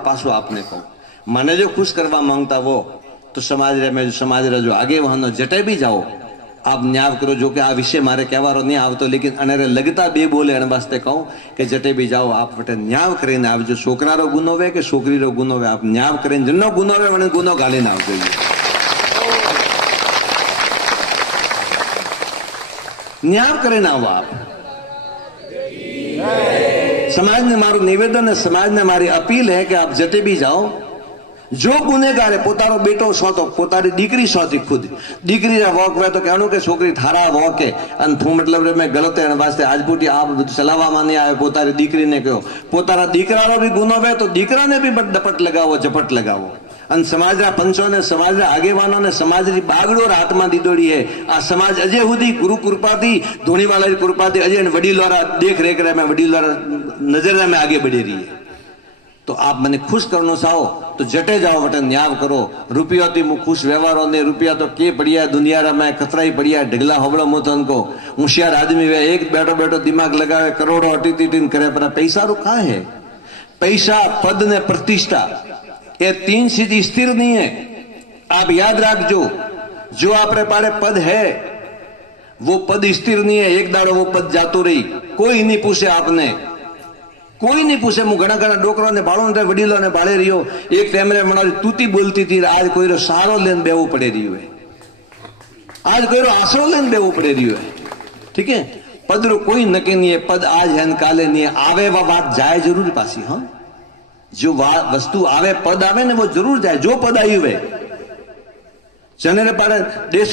पासो आपने कहो मने जो खुश करवा मांगता वो तो समाज रे में समाज रे जो आगे वहां जटे भी जाओ आप न्याय करो। जो कि आ विषय मारे कहवारो नहीं आवतो लेकिन अनेरे लगता बे बोले एने वास्ते कहूं कि जटे भी जाओ आप वटे न्याय करीने आवजो। छोकरारो गुनो वे के छोकरीरो गुनो वे आप न्याय करीने जनो गुनो वे वने गुनो गालीने आवजो। न्याय करीने आवो आप। समाज ने मारू निवेदन है, समाज ने मारी अपील है कि आप जटे भी जाओ जो गुनेगार है पोतारो बेटो सोतो पोतारी दीकरी सोती खुद दीकरी रा वॉक वे तो कहणो के छोकरी थारा वॉक है अन थू मतलब रे मैं गलत है वास्ते આજપૂટી आप चलावा माने आए पोतारी दीकरी ने कहो पोतारा दीकरारो भी गुनो वे तो दीकरा ने भी डपट लगावो झपट लगावो। अन समाज रा पंचो ने समाज रा आगेवानो ने समाज री बागडो हाथमां दीदोड़ी है। आ समाज अजय हुदी गुरु कृपाथी धोनीवाला री कृपाथी अजय वडीलोरा देख रेख रे में वडीलोरा नजर में आगे बढ़ी रही है। तो आप मने खुश करनो चाहो तो जटे जाओ वटे न्याय करो। रुपया थी मु खुश व्यवहारों ने रुपया तो के पड़िया दुनिया रा में कतरा ही पड़िया ढगला होबड़ो मोतन को होशियार आदमी वे एक बैठो बैठो दिमाग लगावे करोड़ों अटीटीन करे पर पैसा रो कहाँ है। पैसा पद ने प्रतिष्ठा ये तीन चीज स्थिर नहीं है। आप याद रखजो जो आपरे पाड़े पद है वो पद स्थिर नहीं है। एक दाड़ो वो पद जातो रही कोई नहीं पूछे आपने कोई नहीं पूछे। मु घना घना डोकरो ने बाळो ने वडीलो ने बाळे रियो एक टाइम रे मनारी तूती बोलती थी आज कोई रो सारो लेन बेवो पड़े रियो है। आज कोई रो आसरो लेन बेवो पड़े रियो है। ठीक है पद रो कोई नके नहीं है। पद आज है काले नहीं है। आवे वा बात जाए जरूर पासी। हाँ जो वस्तु आवे पद आवे ने वो जरूर जाए। जो पद आई हुए चने रे पाड़े देश